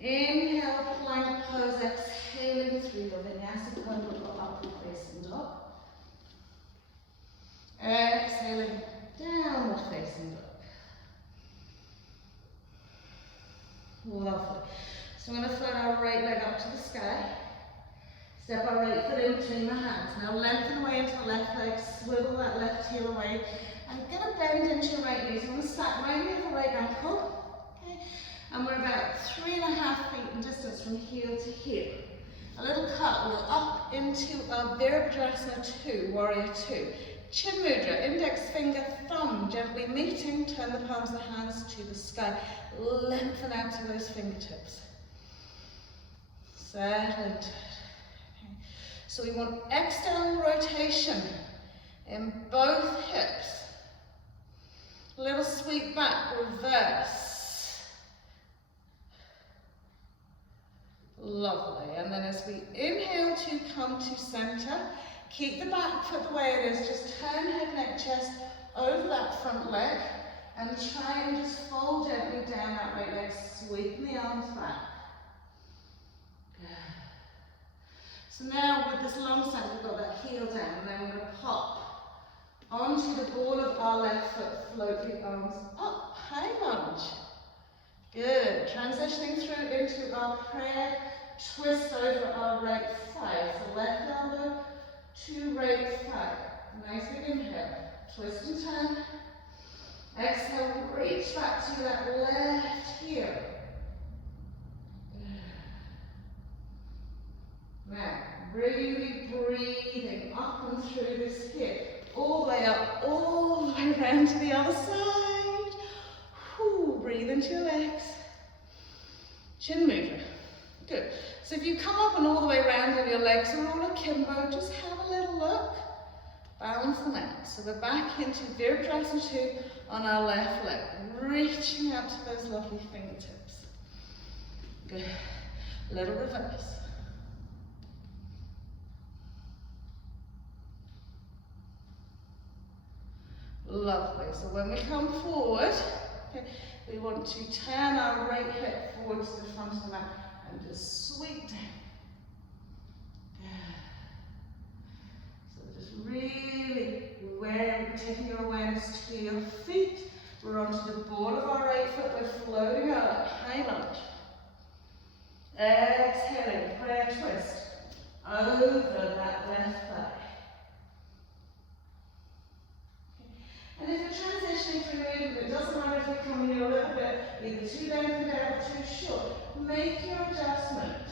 Inhale, plank pose, exhaling through your vinyasa pose or upward facing dog. Exhaling, downward facing dog. Lovely. So I'm going to float our right leg up to the sky. Step our right foot in between the hands. Now lengthen away into the left leg, swivel that left heel away. I'm going to bend into your right knee. So I'm going to stack right knee to the right ankle. Okay. And we're about 3.5 feet in distance from heel to heel. A little cartwheel up into our Virabhadrasana 2, Warrior 2. Chin mudra, index finger, thumb gently meeting, turn the palms of the hands to the sky. Lengthen out to those fingertips. Settle into it. Okay. So we want external rotation in both hips. A little sweep back, reverse. Lovely. And then as we inhale to come to center, keep the back foot the way it is. Just turn head, neck, chest over that front leg. And try and just fold gently down that right leg, sweeping the arms back. Good. So now with this long stance, we've got that heel down, and then we're going to pop onto the ball of our left foot, float the arms up, high lunge. Good. Transitioning through into our prayer twist over our right thigh. So left elbow to right thigh. Nice big inhale. Twist and turn. Exhale, reach back to that left heel. Now, really breathing up and through this hip. All the way up, all the way around to the other side. Whew, breathe into your legs. Chin mover. Good. So if you come up and all the way around and your legs are all akimbo, just have a little look. Balance them out. So we're back into Virabhadrasana 2 on our left leg. Reaching out to those lovely fingertips. Good. Little reverse. Lovely. So when we come forward, okay, we want to turn our right hip forward to the front of the mat and just sweep down. Really taking your awareness to your feet. We're onto the ball of our right foot. We're floating up, high lunge. Exhaling, prayer twist over that left thigh. And if you're transitioning through movement, it doesn't matter if you're coming in a little bit, either too lengthened out or too short. Make your adjustment.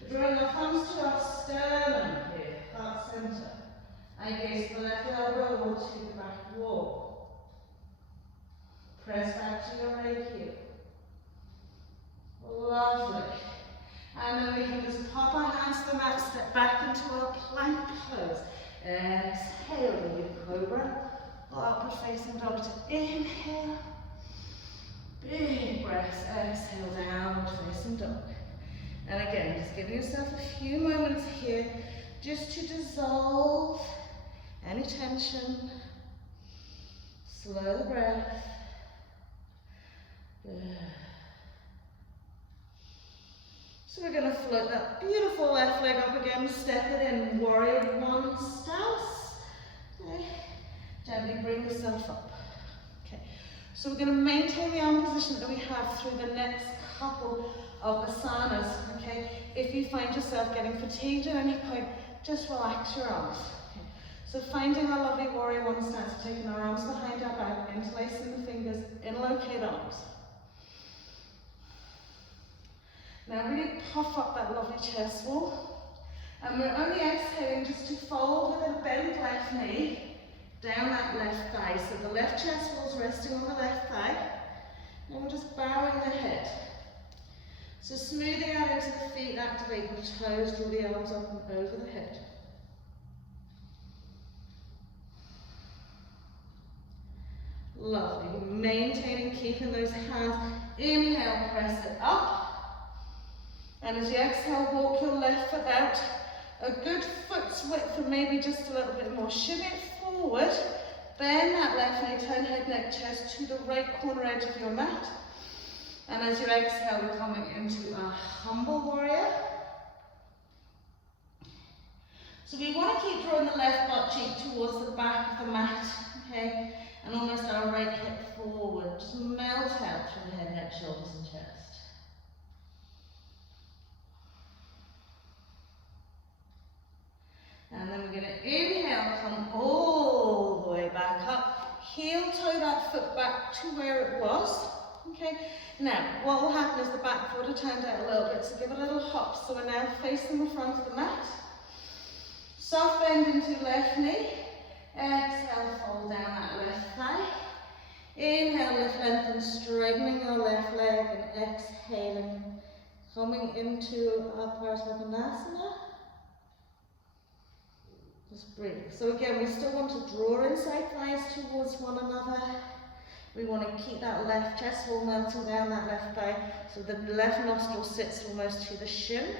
We're drawing our thumbs to our sternum here, heart center. I gaze the left elbow onto the back wall. Press back to your right heel. Lovely. And then we can just pop our hands to the mat, step back into our plank pose. Exhale, your cobra. Upward facing dog to inhale. Big breaths. Exhale, downward facing dog. And again, just giving yourself a few moments here just to dissolve any tension. Slow the breath. Good. So we're going to float that beautiful left leg up again, step it in, warrior one stance. Okay. Gently bring yourself up. Okay. So we're going to maintain the arm position that we have through the next couple of asanas. Okay. If you find yourself getting fatigued at any point, just relax your arms. Okay. So finding our lovely warrior one stance, taking our arms behind our back, interlacing the fingers, interlocate arms. Now really puff up that lovely chest wall. And we're only exhaling just to fold with a bent left knee down that left thigh. So the left chest wall's resting on the left thigh. And we're just bowing the head. So smoothing out into the feet, activate the toes, draw the arms up and over the head. Lovely. Maintaining, keeping those hands. Inhale, press it up. And as you exhale, walk your left foot out. A good foot's width and maybe just a little bit more. Shimmy it forward. Bend that left knee, turn head, neck, chest to the right corner edge of your mat. And as you exhale, we're coming into a humble warrior. So we want to keep drawing the left butt cheek towards the back of the mat, okay? And almost our right hip forward. Just melt out through the head, neck, shoulders and chest. And then we're going to inhale, come all the way back up. Heel toe that foot back to where it was. Okay, now what will happen is the back foot will turn out a little bit, so give a little hop. So we're now facing the front of the mat. Soft bend into left knee. Exhale, fold down that left thigh. Inhale, lift, lengthen, straightening your left leg, and exhaling, coming into our Parasvatanasana. Just breathe. So again, we still want to draw inside thighs towards one another. We want to keep that left chest wall melting down that left thigh, so the left nostril sits almost to the shin.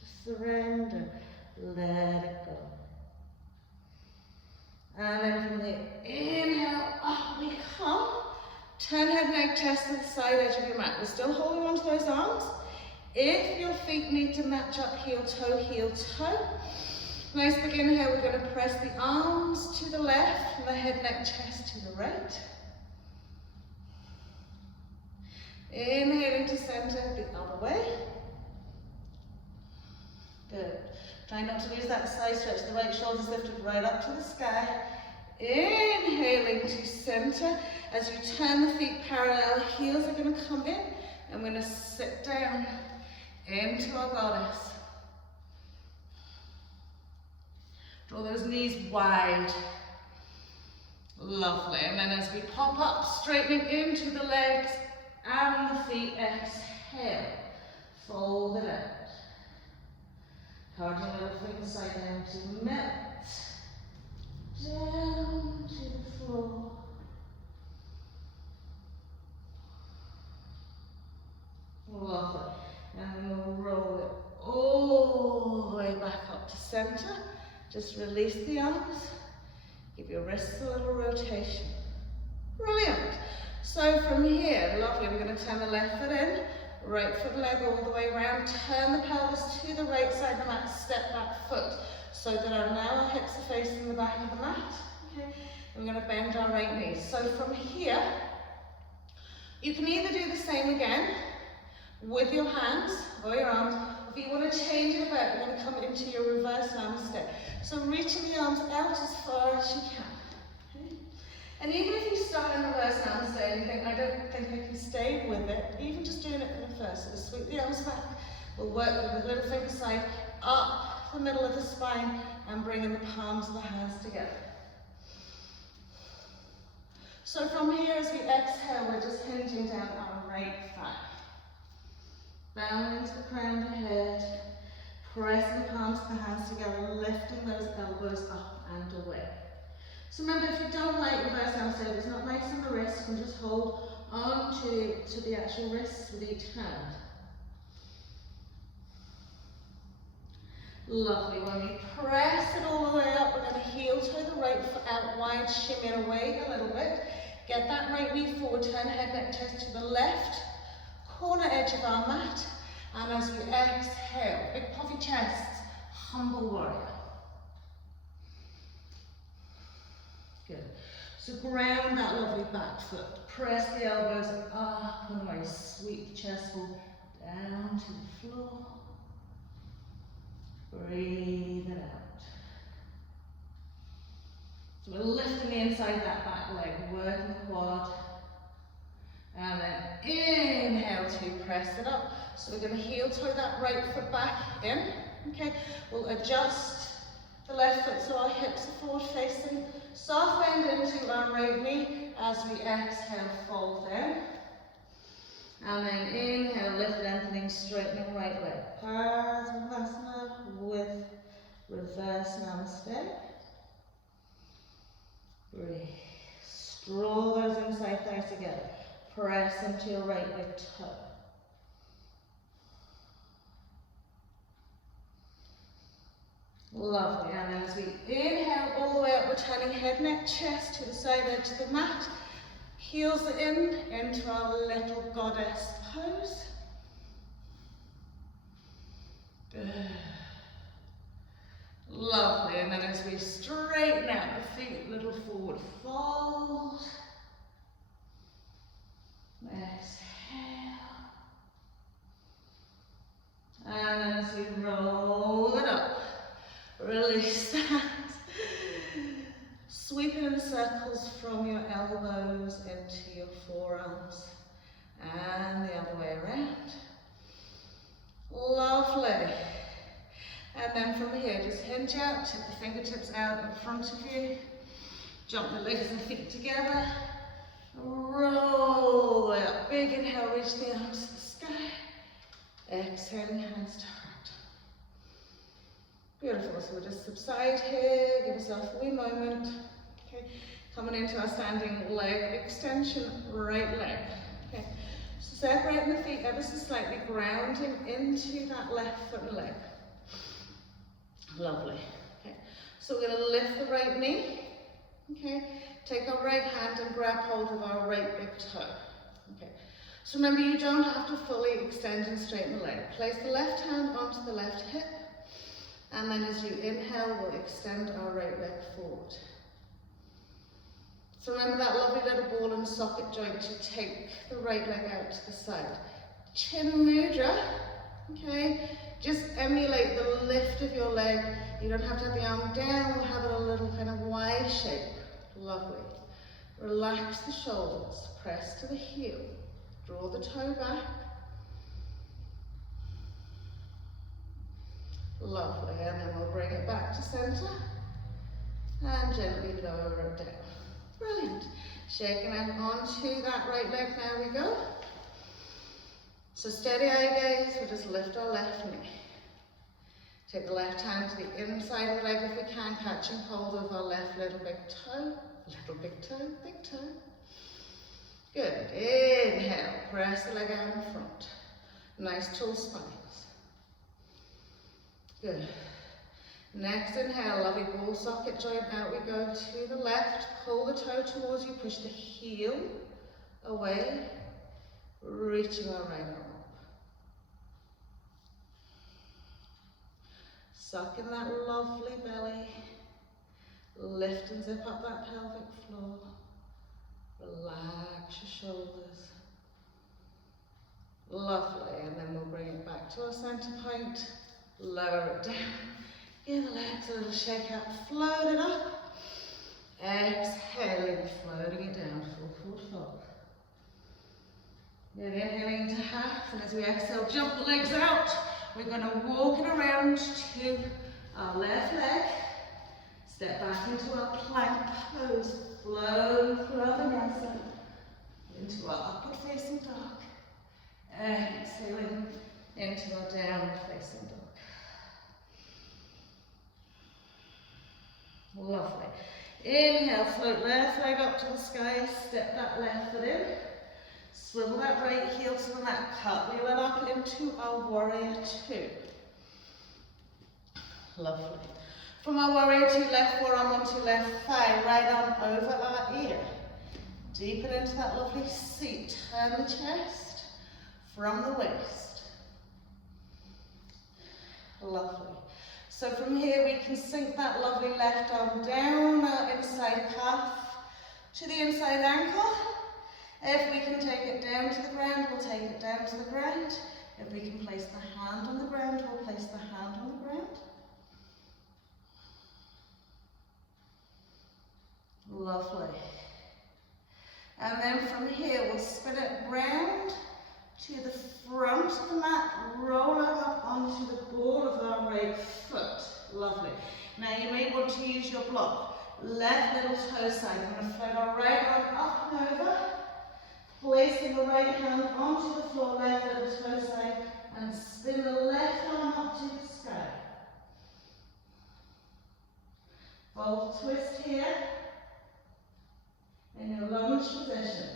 Just surrender, let it go. And then from here, inhale, up we come. Turn head, neck, chest to the side edge of your mat. We're still holding on to those arms. If your feet need to match up heel, toe. Nice begin here, we're going to press the arms to the left and the head, neck, chest to the right. Inhaling to center, the other way. Good. Try not to lose that side stretch. The right shoulder's lifted right up to the sky. Inhaling to center. As you turn the feet parallel, heels are going to come in. And we're going to sit down into our goddess. Draw those knees wide. Lovely. And then as we pop up, straightening into the legs and the feet, exhale. Fold it out. Carving little finger side down to melt. Down to the floor. Lovely. And we'll roll it all the way back up to center. Just release the arms. Give your wrists a little rotation. Brilliant. So from here, lovely, we're going to turn the left foot in, right foot leg all the way around, turn the pelvis to the right side of the mat, step back foot, so that now our hips are facing the back of the mat. Okay, and we're going to bend our right knee. So from here, you can either do the same again with your hands or your arms. If you want to change it about, you're going to come into your reverse namaste. So reaching the arms out as far as you can. Okay? And even if you start in reverse namaste and you think, I don't think I can stay with it, even just doing it for the first, so sweep the arms back. We'll work with the little finger side up the middle of the spine and bringing the palms of the hands together. So from here, as we exhale, we're just hinging down our right thigh. Bowing into the crown of the head, pressing the palms of the hands together, lifting those elbows up and away. So remember, if you don't like reverse namaste, it's not nice on the wrist, you can just hold on to the actual wrists with each hand. Lovely. When we press it all the way up, we're going to heel toe the right foot out wide, shimmy it away a little bit. Get that right knee forward, turn head, neck, chest to the left corner edge of our mat. And as we exhale, big puffy chests, humble warrior. Good. So ground that lovely back foot. Press the elbows up and away. Sweep the chest ball down to the floor. Breathe it out. So we're lifting the inside of that back leg, working the quad. And then inhale to press it up. So we're going to heel toe that right foot back in. Okay, we'll adjust the left foot so our hips are forward facing. Soft bend into our right knee as we exhale, fold down. And then inhale, lift, lengthening, straightening right leg. Parsvanasana with reverse namaste. Breathe. Draw those inside thighs together. Press into your right big toe. Lovely. And then as we inhale all the way up, we're turning head, neck, chest to the side edge of the mat. Heels are in, into our little goddess pose. Good. Lovely. And then as we straighten out the feet, little forward fold. Exhale. And then as we roll it up, release that. Sweeping in circles from your elbows into your forearms and the other way around. Lovely. And then from here, just hinge out, tip the fingertips out in front of you. Jump the legs and feet together. Roll it up. Big inhale, reach the arms to the sky. Exhaling, hands to heart. Beautiful. So we'll just subside here. Give yourself a wee moment. Okay. Coming into our standing leg extension, right leg. Okay. So separating the feet ever so slightly, grounding into that left foot and leg. Lovely. Okay. So we're going to lift the right knee. Okay, take our right hand and grab hold of our right big toe. Okay, so remember, you don't have to fully extend and straighten the leg. Place the left hand onto the left hip, and then as you inhale, we'll extend our right leg forward. So remember that lovely little ball and socket joint to take the right leg out to the side. Chin mudra, okay? Just emulate the lift of your leg. You don't have to have the arm down, we'll have it a little kind of Y shape. Lovely. Relax the shoulders, press to the heel, draw the toe back. Lovely, and then we'll bring it back to center and gently lower it down. Brilliant. Shaking out onto that right leg, now we go. So steady eye gaze, we'll just lift our left knee. Take the left hand to the inside of the leg if we can, catching hold of our left little big toe. Little big toe, big toe. Good. Inhale, press the leg out in front. Nice tall spines. Good. Next inhale, lovely ball socket joint, out we go to the left. Pull the toe towards you, push the heel away, reaching our right arm up. Suck in that lovely belly. Lift and zip up that pelvic floor. Relax your shoulders. Lovely, and then we'll bring it back to our center point. Lower it down. Give the legs a little shake out, float it up. Exhaling, floating it down, forward fold. Then inhaling into half, and as we exhale, jump the legs out. We're going to walk it around to our left leg. Step back into our plank pose. Flow vinyasa into our upward facing dog. Exhaling into our downward facing dog. Lovely. Inhale, float left leg up to the sky, step that left foot in. Swivel that right heel to the mat, cartwheel it up into our warrior two. Lovely. From our warrior two, left forearm onto left thigh, right arm over our ear. Deepen into that lovely seat. Turn the chest from the waist. Lovely. So from here we can sink that lovely left arm down our inside calf to the inside ankle. If we can take it down to the ground, we'll take it down to the ground. If we can place the hand on the ground, we'll place the hand on the ground. Lovely. And then from here we'll spin it round to the front of the mat, roll up onto the ball of our right foot. Lovely. Now you may want to use your block. Left little toe side. I'm going to float our right arm up and over, placing the right hand onto the floor, left little toe side, and spin the left arm up to the sky. Both twist here in your lunge position.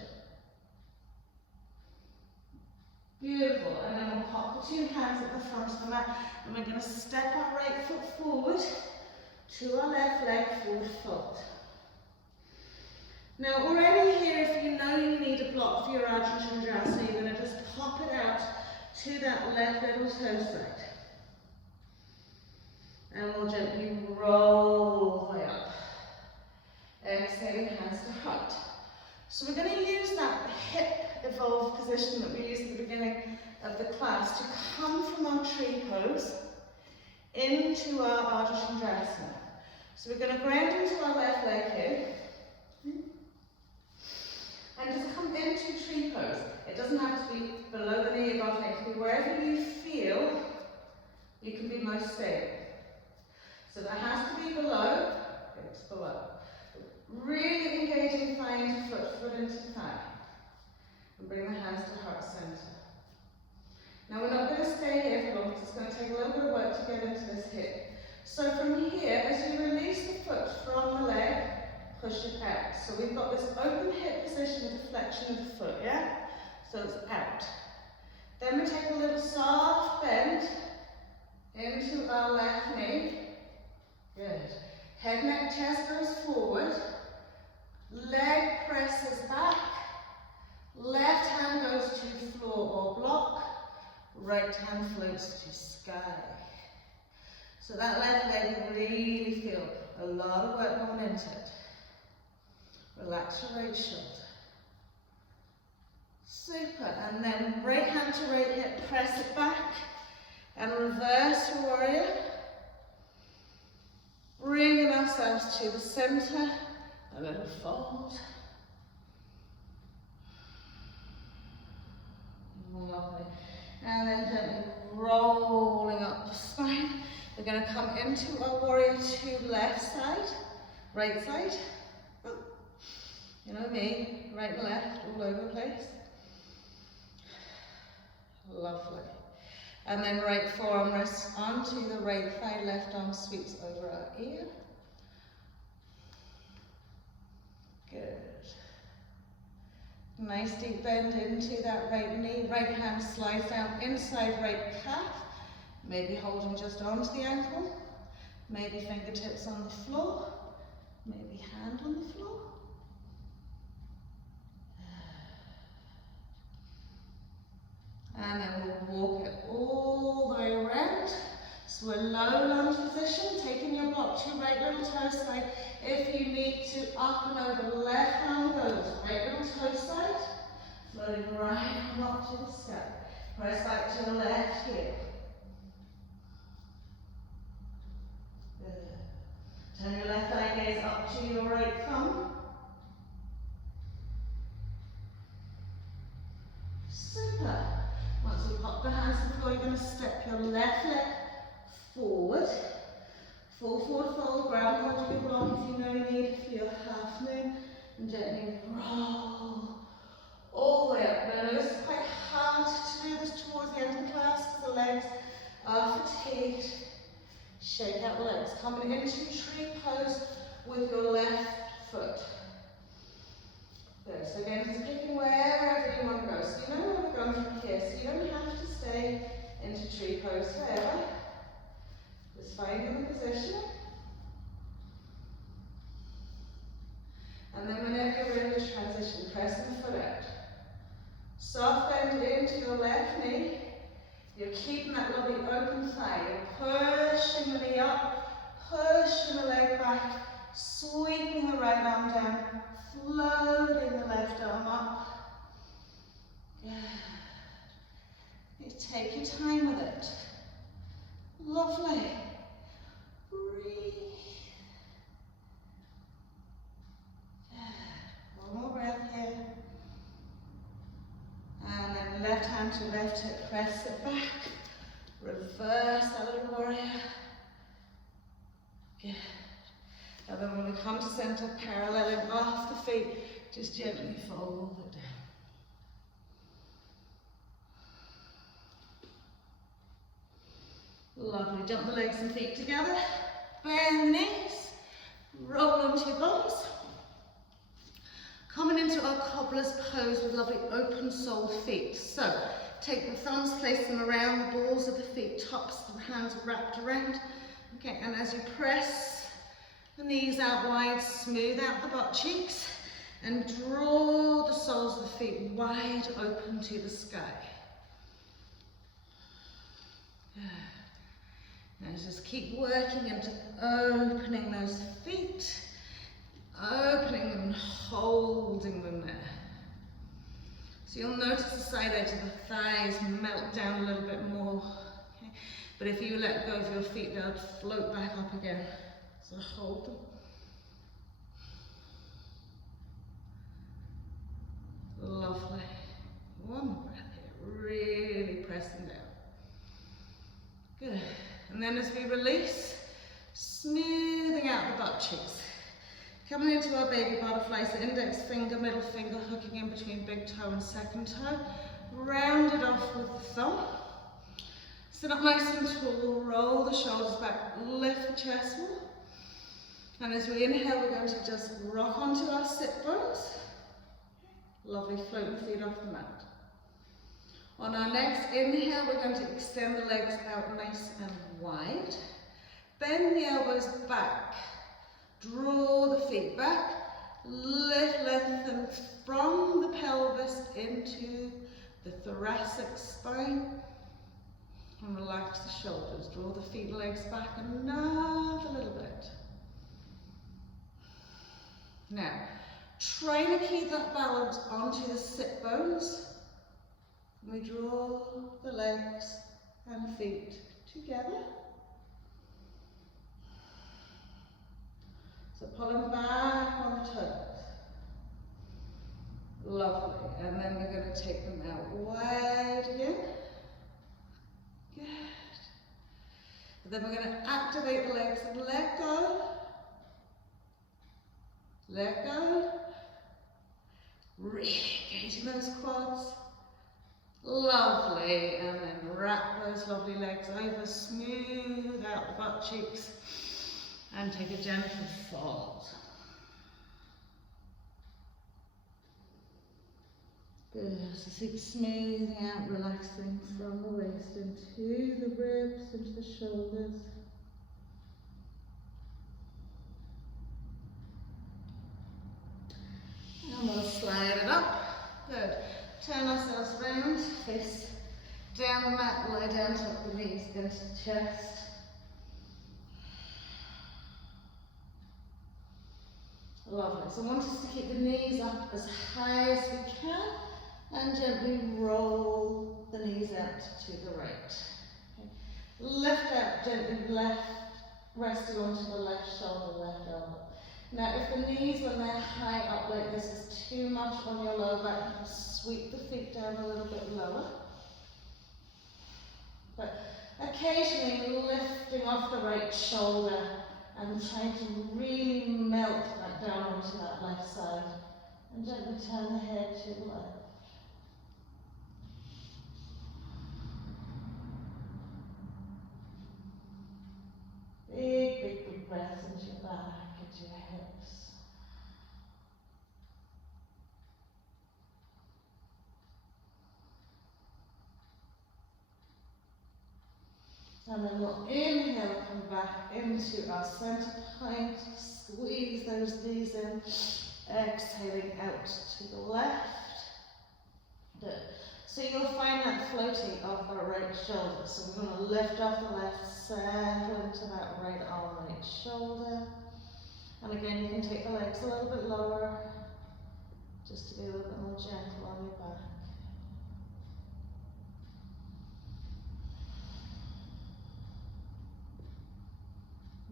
Beautiful, and then we'll pop the two hands at the front of the mat, and we're going to step our right foot forward to our left leg, forward fold. Now already here, if you know you need a block for your Ardha Chandrasana, you're going to just pop it out to that left little toe side. And we'll gently roll the way up. Exhaling, hands to heart. So we're going to use that hip evolved position that we used at the beginning of the class to come from our tree pose into our Ardha Chandrasana. So we're going to ground into our left leg here. And just come into tree pose. It doesn't have to be below the knee, above the knee. It can be wherever you feel you can be most stable. So that has to be below, it's below. Really engaging thigh into foot into thigh. And bring the hands to heart center. Now we're not going to stay here for long, it's going to take a little bit of work to get into this hip. So from here, as you release the foot from the leg, push it out. So we've got this open hip position with the flexion of the foot, yeah? So it's out. Then we take a little soft bend into our left knee. Good. Head, neck, chest goes forward. Leg presses back. Left hand goes to floor or block. Right hand floats to sky. So that left leg will really feel a lot of work going into it. Relax your right shoulder. Super. And then right hand to right hip, press it back. And reverse warrior. Bringing ourselves to the center. A little fold. Lovely. And then gently rolling up the spine. We're going to come into our warrior two, left side, right side. You know me, right and left, all over the place. Lovely. And then right forearm rests onto the right thigh, left arm sweeps over our ear. Good. Nice deep bend into that right knee. Right hand slides down inside right calf. Maybe holding just onto the ankle. Maybe fingertips on the floor. Maybe hand on the floor. And then we'll walk it all the way around. So we're low lunge position, taking your block to right little toe side. If you need to, up and over, left arm goes, right little toe side, floating right arm up to the sky. Press back to the left heel. Good. Turn your left eye gaze up to your right thumb. Super. Once we pop the hands to the floor, you're going to step your left leg forward. Full forward fold, grab hold of your block if you know you need for your half moon, and gently roll all the way up. Now this is quite hard to do this towards the end of the class because the legs are fatigued. Shake out the legs. Coming into tree pose with your left foot. Good. So again, just picking wherever you want to go. So you know where we're going from here. So you don't have to stay into tree pose forever. Just finding the position. And then whenever you're ready to transition, pressing the foot out. Soft bend into your left knee. You're keeping that lovely open thigh. You're pushing the knee up, pushing the leg back, sweeping the right arm down, floating the left arm up. Good. You take your time with it. Lovely. Breathe. Good. One more breath here. And then left hand to left hip, press it back. Reverse that little warrior. Good. And then when we come to center, paralleling off the feet, just gently fold it down. Lovely. Jump the legs and feet together. Bend the knees. Roll onto your bums. Coming into our cobbler's pose with lovely open soled feet. So, take the thumbs, place them around the balls of the feet, tops of the hands wrapped around. Okay, and as you press the knees out wide, smooth out the butt cheeks, and draw the soles of the feet wide open to the sky. Now just keep working into opening those feet. Opening them and holding them there. So you'll notice the side edge of the thighs melt down a little bit more. Okay? But if you let go of your feet, they'll float back up again. So hold them. Lovely. One more breath here. Really pressing down. Good. And then as we release, smoothing out the butt cheeks. Coming into our baby butterfly, so index finger, middle finger hooking in between big toe and second toe. Round it off with the thumb. Sit up nice and tall, roll the shoulders back, lift the chest more. And as we inhale, we're going to just rock onto our sit bones. Lovely, float the feet off the mat. On our next inhale, we're going to extend the legs out nice and wide. Bend the elbows back. Draw the feet back, Lift, lengthen from the pelvis into the thoracic spine. And relax the shoulders. Draw the feet and legs back another little bit. Now, try to keep that balance onto the sit bones. We draw the legs and feet together. So pull them back on the toes. Lovely. And then we're going to take them out wide again. Good. And then we're going to activate the legs and let go. Let go. Really engaging those quads. Lovely. And then wrap those lovely legs over. Smooth out the butt cheeks. And take a gentle fold. Good. So keep smoothing out, relaxing from the waist into the ribs, into the shoulders. And we'll slide it up. Good. Turn ourselves around, face down the mat, lie down, tuck the knees into the chest. Lovely. So I want us to keep the knees up as high as we can and gently roll the knees out to the right. Okay. Lift out gently left, resting onto the left shoulder, left elbow. Now if the knees, when they're high up like this, is too much on your lower back, you can sweep the feet down a little bit lower. But occasionally lifting off the right shoulder and trying to really melt that down onto that left side. And gently turn the head to the left. Big, big, big breath into your back, into your hips. And then we'll inhale, come back into our center point, squeeze those knees in, exhaling out to the left. Good. So you'll find that floating off our right shoulder. So we're going to lift off the left, settle into that right arm, right shoulder. And again, you can take the legs a little bit lower, just to be a little bit more gentle on your back.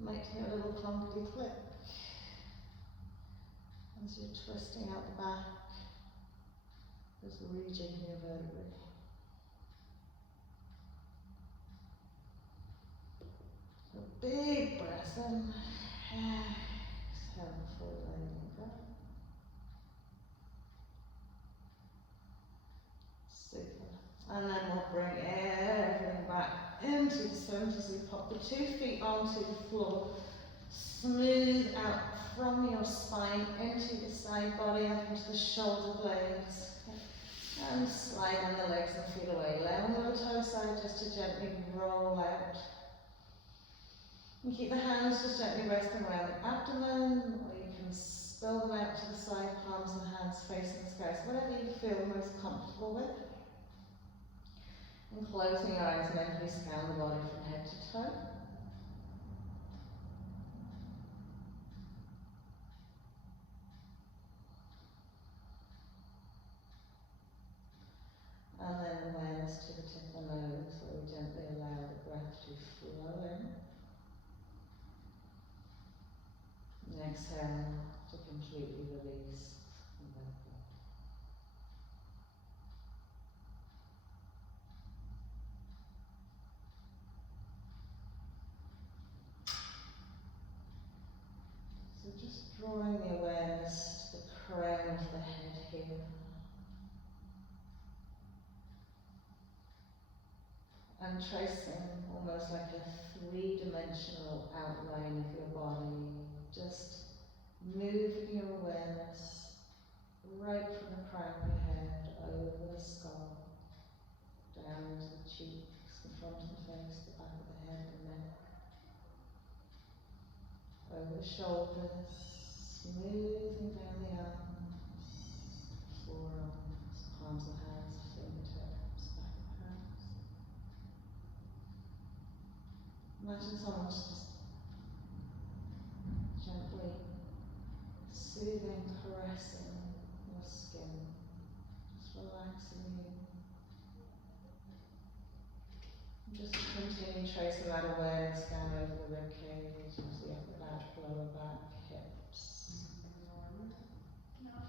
Might hear a little clunkety click as you're twisting out the back, as rejigging your vertebrae. So big breath in, exhale, full letting go. Super. And then we'll bring everything back into the center as we pop the 2 feet onto the floor. Smooth out from your spine into the side body, up into the shoulder blades. And slide on the legs and feet away. Lay on the little toe side just to gently roll out. And keep the hands just gently resting around the abdomen, or you can spill them out to the side, palms and hands facing the sky. So whatever you feel most comfortable with. And closing your eyes, mentally scan the body from head to toe. And then awareness to the tip of the nose, where we gently allow the breath to flow in. And exhale to completely release and let go. So just drawing the awareness to the crown of the head here. And tracing almost like a 3-dimensional outline of your body, just moving your awareness right from the crown of your head, over the skull, down to the cheeks, the front of the face, the back of the head and neck, over the shoulders, Smoothing down the arms, forearms, palms of hands, fingertips, back of hands. Imagine someone just gently soothing, caressing your skin, just relaxing you. Just continue tracing that awareness down over the rib cage, into the upper back, lower back, hips,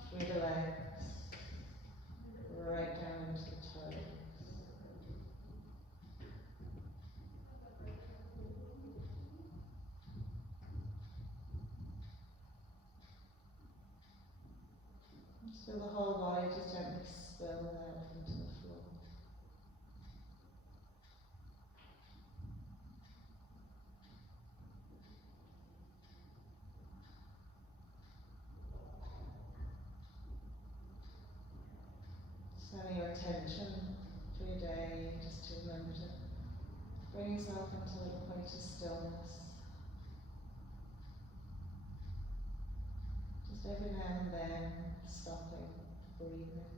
through the legs, right down into the toes. Just feel the whole body just gently spill out into the floor. Setting your intention for your day, just to remember to bring yourself into a little point of stillness. Just every now and then, stopping, breathing.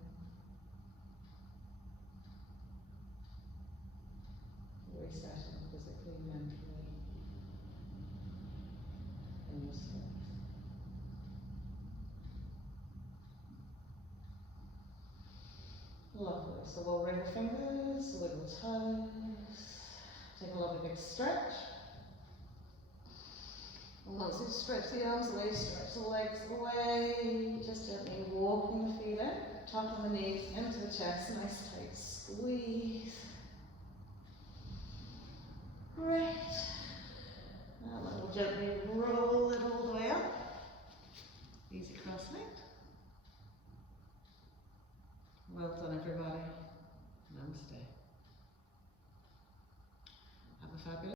Resetting physically, mentally, in your space. Lovely. So we'll wriggle fingers, wiggle toes. Take a lovely big stretch. And once you stretch the arms away, stretch the legs away. Just gently walking the feet in, tucking the knees into the chest. Nice tight squeeze. Great. Now we'll gently roll it all the way up. Easy cross-legged. Well done, everybody. Namaste. Have a fabulous